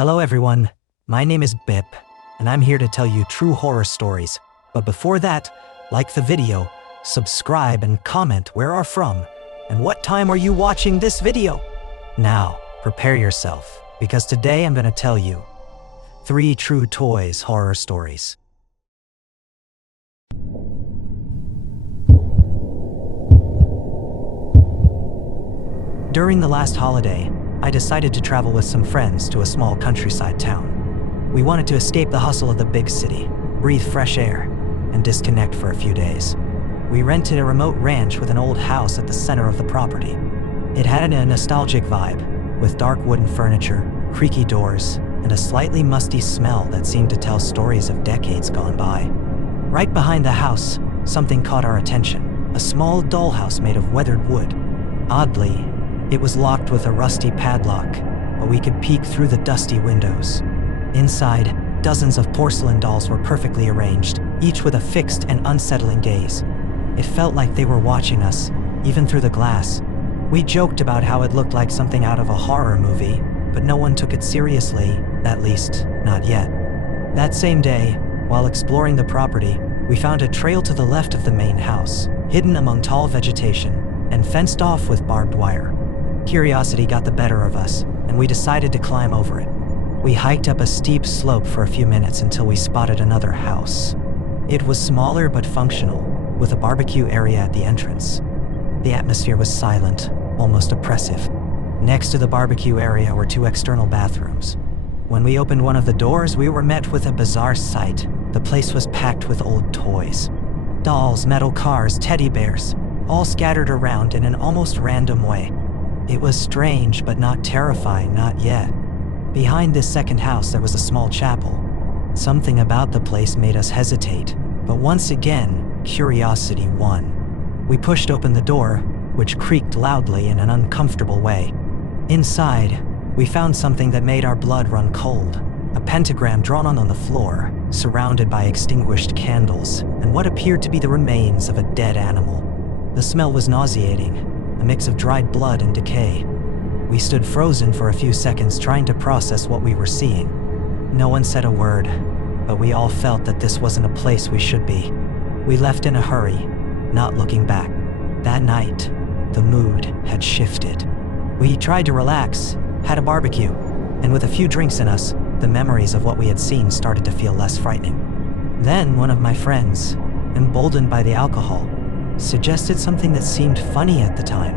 Hello everyone, my name is Bip, and I'm here to tell you true horror stories. But before that, like the video, subscribe and comment where are from, and what time are you watching this video? Now, prepare yourself, because today I'm gonna tell you 3 true toys horror stories. During the last holiday, I decided to travel with some friends to a small countryside town. We wanted to escape the hustle of the big city, breathe fresh air, and disconnect for a few days. We rented a remote ranch with an old house at the center of the property. It had a nostalgic vibe, with dark wooden furniture, creaky doors, and a slightly musty smell that seemed to tell stories of decades gone by. Right behind the house, something caught our attention, a small dollhouse made of weathered wood. Oddly, it was locked with a rusty padlock, but we could peek through the dusty windows. Inside, dozens of porcelain dolls were perfectly arranged, each with a fixed and unsettling gaze. It felt like they were watching us, even through the glass. We joked about how it looked like something out of a horror movie, but no one took it seriously, at least, not yet. That same day, while exploring the property, we found a trail to the left of the main house, hidden among tall vegetation, and fenced off with barbed wire. Curiosity got the better of us, and we decided to climb over it. We hiked up a steep slope for a few minutes until we spotted another house. It was smaller but functional, with a barbecue area at the entrance. The atmosphere was silent, almost oppressive. Next to the barbecue area were 2 external bathrooms. When we opened one of the doors, we were met with a bizarre sight. The place was packed with old toys. Dolls, metal cars, teddy bears, all scattered around in an almost random way. It was strange, but not terrifying, not yet. Behind this second house, there was a small chapel. Something about the place made us hesitate, but once again, curiosity won. We pushed open the door, which creaked loudly in an uncomfortable way. Inside, we found something that made our blood run cold. A pentagram drawn on the floor, surrounded by extinguished candles, and what appeared to be the remains of a dead animal. The smell was nauseating, a mix of dried blood and decay. We stood frozen for a few seconds trying to process what we were seeing. No one said a word, but we all felt that this wasn't a place we should be. We left in a hurry, not looking back. That night, the mood had shifted. We tried to relax, had a barbecue, and with a few drinks in us, the memories of what we had seen started to feel less frightening. Then one of my friends, emboldened by the alcohol, suggested something that seemed funny at the time.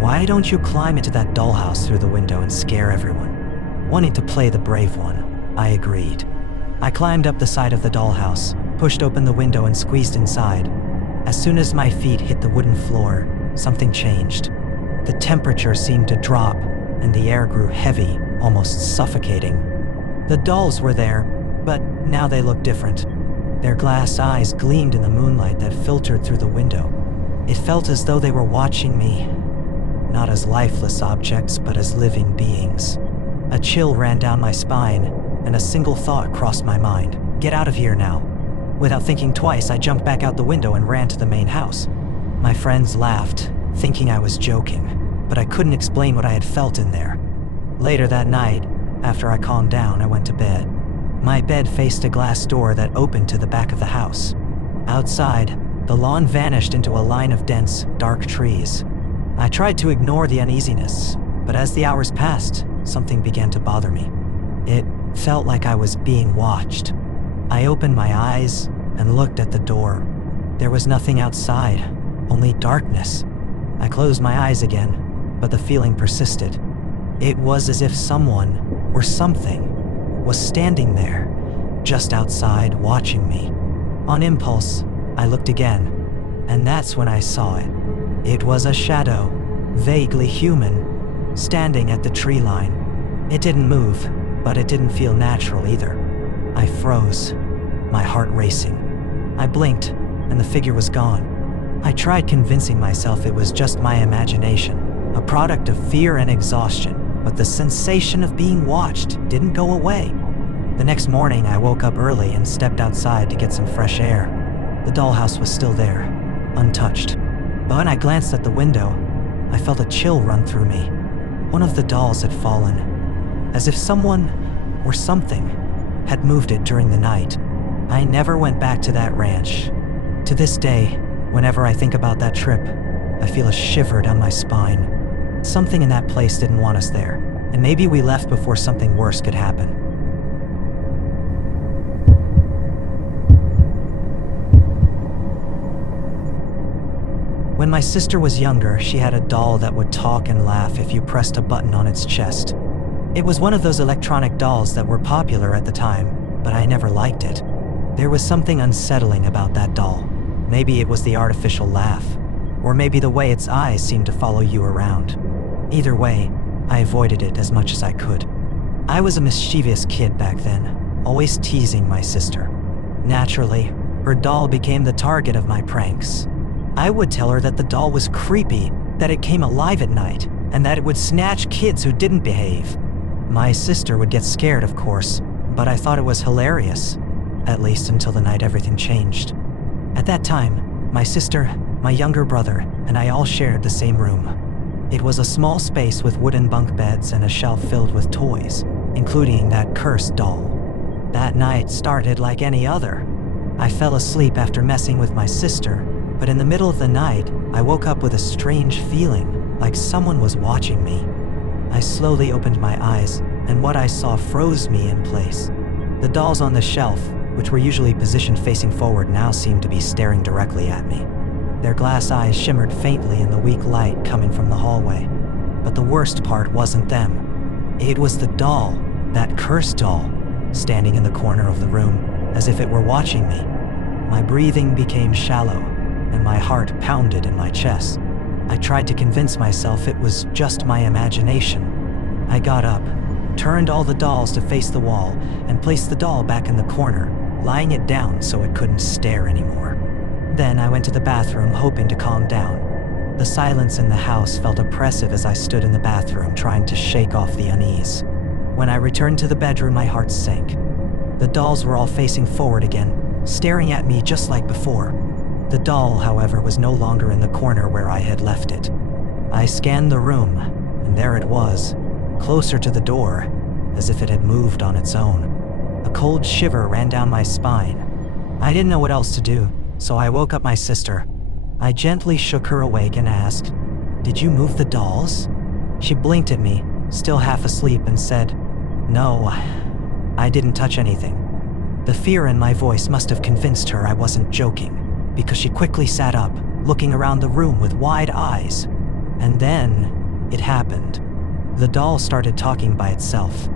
"Why don't you climb into that dollhouse through the window and scare everyone?" Wanting to play the brave one, I agreed. I climbed up the side of the dollhouse, pushed open the window and squeezed inside. As soon as my feet hit the wooden floor, something changed. The temperature seemed to drop, and the air grew heavy, almost suffocating. The dolls were there, but now they looked different. Their glass eyes gleamed in the moonlight that filtered through the window. It felt as though they were watching me, not as lifeless objects, but as living beings. A chill ran down my spine, and a single thought crossed my mind: get out of here now. Without thinking twice, I jumped back out the window and ran to the main house. My friends laughed, thinking I was joking, but I couldn't explain what I had felt in there. Later that night, after I calmed down, I went to bed. My bed faced a glass door that opened to the back of the house. Outside, the lawn vanished into a line of dense, dark trees. I tried to ignore the uneasiness, but as the hours passed, something began to bother me. It felt like I was being watched. I opened my eyes and looked at the door. There was nothing outside, only darkness. I closed my eyes again, but the feeling persisted. It was as if someone, or something, was standing there, just outside, watching me. On impulse, I looked again, and that's when I saw it. It was a shadow, vaguely human, standing at the tree line. It didn't move, but it didn't feel natural either. I froze, my heart racing. I blinked, and the figure was gone. I tried convincing myself it was just my imagination, a product of fear and exhaustion, but the sensation of being watched didn't go away. The next morning, I woke up early and stepped outside to get some fresh air. The dollhouse was still there, untouched. But when I glanced at the window, I felt a chill run through me. One of the dolls had fallen, as if someone or something had moved it during the night. I never went back to that ranch. To this day, whenever I think about that trip, I feel a shiver down my spine. Something in that place didn't want us there, and maybe we left before something worse could happen. When my sister was younger, she had a doll that would talk and laugh if you pressed a button on its chest. It was one of those electronic dolls that were popular at the time, but I never liked it. There was something unsettling about that doll. Maybe it was the artificial laugh, or maybe the way its eyes seemed to follow you around. Either way, I avoided it as much as I could. I was a mischievous kid back then, always teasing my sister. Naturally, her doll became the target of my pranks. I would tell her that the doll was creepy, that it came alive at night, and that it would snatch kids who didn't behave. My sister would get scared, of course, but I thought it was hilarious, at least until the night everything changed. At that time, my sister, my younger brother, and I all shared the same room. It was a small space with wooden bunk beds and a shelf filled with toys, including that cursed doll. That night started like any other. I fell asleep after messing with my sister, but in the middle of the night, I woke up with a strange feeling, like someone was watching me. I slowly opened my eyes, and what I saw froze me in place. The dolls on the shelf, which were usually positioned facing forward, now seemed to be staring directly at me. Their glass eyes shimmered faintly in the weak light coming from the hallway. But the worst part wasn't them. It was the doll, that cursed doll, standing in the corner of the room, as if it were watching me. My breathing became shallow, and my heart pounded in my chest. I tried to convince myself it was just my imagination. I got up, turned all the dolls to face the wall, and placed the doll back in the corner, lying it down so it couldn't stare anymore. Then I went to the bathroom, hoping to calm down. The silence in the house felt oppressive as I stood in the bathroom, trying to shake off the unease. When I returned to the bedroom, my heart sank. The dolls were all facing forward again, staring at me just like before. The doll, however, was no longer in the corner where I had left it. I scanned the room, and there it was, closer to the door, as if it had moved on its own. A cold shiver ran down my spine. I didn't know what else to do, so I woke up my sister. I gently shook her awake and asked, "Did you move the dolls?" She blinked at me, still half asleep, and said, "No, I didn't touch anything." The fear in my voice must have convinced her I wasn't joking, because she quickly sat up, looking around the room with wide eyes. And then, it happened. The doll started talking by itself.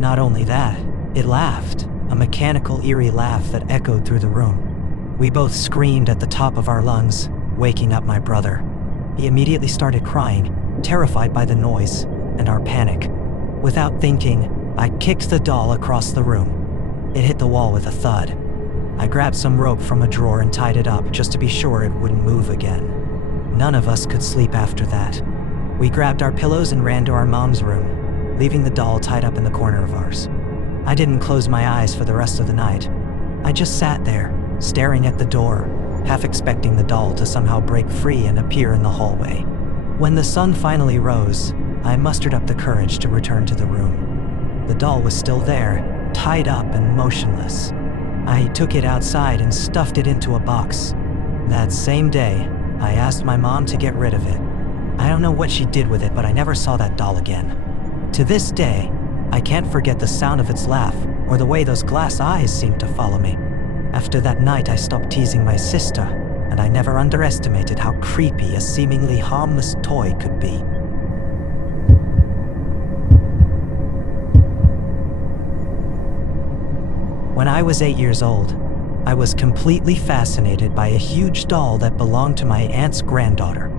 Not only that, it laughed, a mechanical, eerie laugh that echoed through the room. We both screamed at the top of our lungs, waking up my brother. He immediately started crying, terrified by the noise and our panic. Without thinking, I kicked the doll across the room. It hit the wall with a thud. I grabbed some rope from a drawer and tied it up just to be sure it wouldn't move again. None of us could sleep after that. We grabbed our pillows and ran to our mom's room, leaving the doll tied up in the corner of ours. I didn't close my eyes for the rest of the night. I just sat there, staring at the door, half expecting the doll to somehow break free and appear in the hallway. When the sun finally rose, I mustered up the courage to return to the room. The doll was still there, tied up and motionless. I took it outside and stuffed it into a box. That same day, I asked my mom to get rid of it. I don't know what she did with it, but I never saw that doll again. To this day, I can't forget the sound of its laugh or the way those glass eyes seemed to follow me. After that night, I stopped teasing my sister, and I never underestimated how creepy a seemingly harmless toy could be. When I was 8 years old, I was completely fascinated by a huge doll that belonged to my aunt's granddaughter.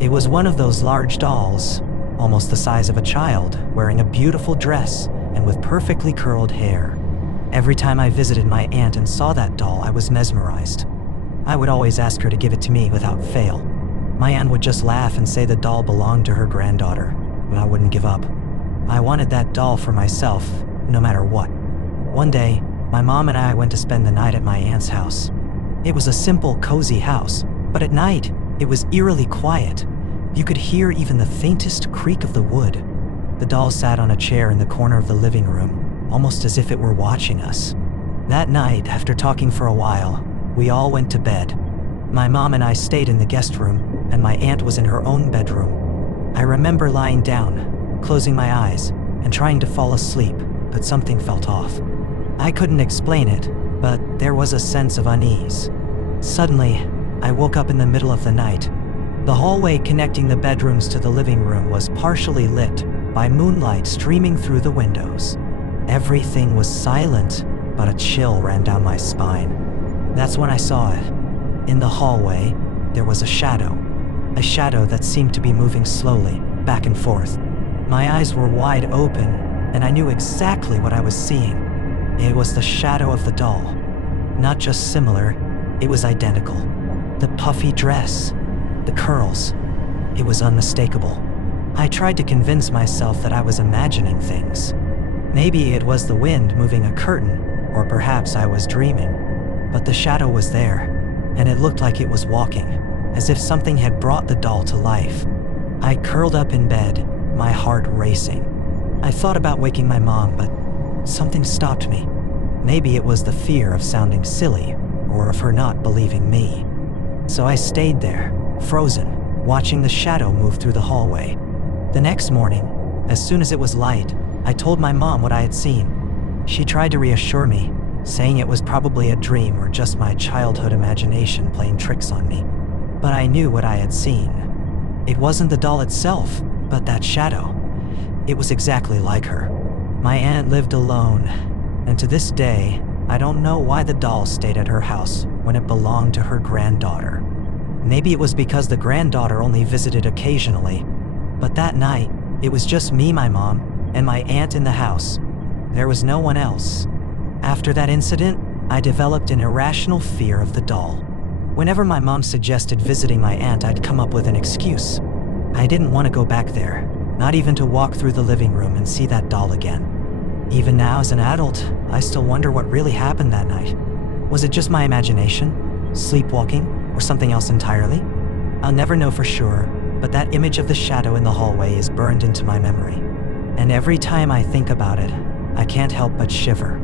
It was one of those large dolls, almost the size of a child, wearing a beautiful dress and with perfectly curled hair. Every time I visited my aunt and saw that doll, I was mesmerized. I would always ask her to give it to me without fail. My aunt would just laugh and say the doll belonged to her granddaughter, but I wouldn't give up. I wanted that doll for myself, no matter what. One day, my mom and I went to spend the night at my aunt's house. It was a simple, cozy house, but at night, it was eerily quiet. You could hear even the faintest creak of the wood. The doll sat on a chair in the corner of the living room, almost as if it were watching us. That night, after talking for a while, we all went to bed. My mom and I stayed in the guest room, and my aunt was in her own bedroom. I remember lying down, closing my eyes, and trying to fall asleep, but something felt off. I couldn't explain it, but there was a sense of unease. Suddenly, I woke up in the middle of the night. The hallway connecting the bedrooms to the living room was partially lit by moonlight streaming through the windows. Everything was silent, but a chill ran down my spine. That's when I saw it. In the hallway, there was a shadow that seemed to be moving slowly, back and forth. My eyes were wide open, and I knew exactly what I was seeing. It was the shadow of the doll. Not just similar, it was identical. The puffy dress, the curls, it was unmistakable. I tried to convince myself that I was imagining things. Maybe it was the wind moving a curtain, or perhaps I was dreaming. But the shadow was there, and it looked like it was walking, as if something had brought the doll to life. I curled up in bed, my heart racing. I thought about waking my mom, but something stopped me. Maybe it was the fear of sounding silly, or of her not believing me. So I stayed there, frozen, watching the shadow move through the hallway. The next morning, as soon as it was light, I told my mom what I had seen. She tried to reassure me, saying it was probably a dream or just my childhood imagination playing tricks on me. But I knew what I had seen. It wasn't the doll itself, but that shadow. It was exactly like her. My aunt lived alone, and to this day, I don't know why the doll stayed at her house when it belonged to her granddaughter. Maybe it was because the granddaughter only visited occasionally, but that night, it was just me, my mom, and my aunt in the house. There was no one else. After that incident, I developed an irrational fear of the doll. Whenever my mom suggested visiting my aunt, I'd come up with an excuse. I didn't want to go back there, not even to walk through the living room and see that doll again. Even now as an adult, I still wonder what really happened that night. Was it just my imagination, sleepwalking, or something else entirely? I'll never know for sure, but that image of the shadow in the hallway is burned into my memory. And every time I think about it, I can't help but shiver.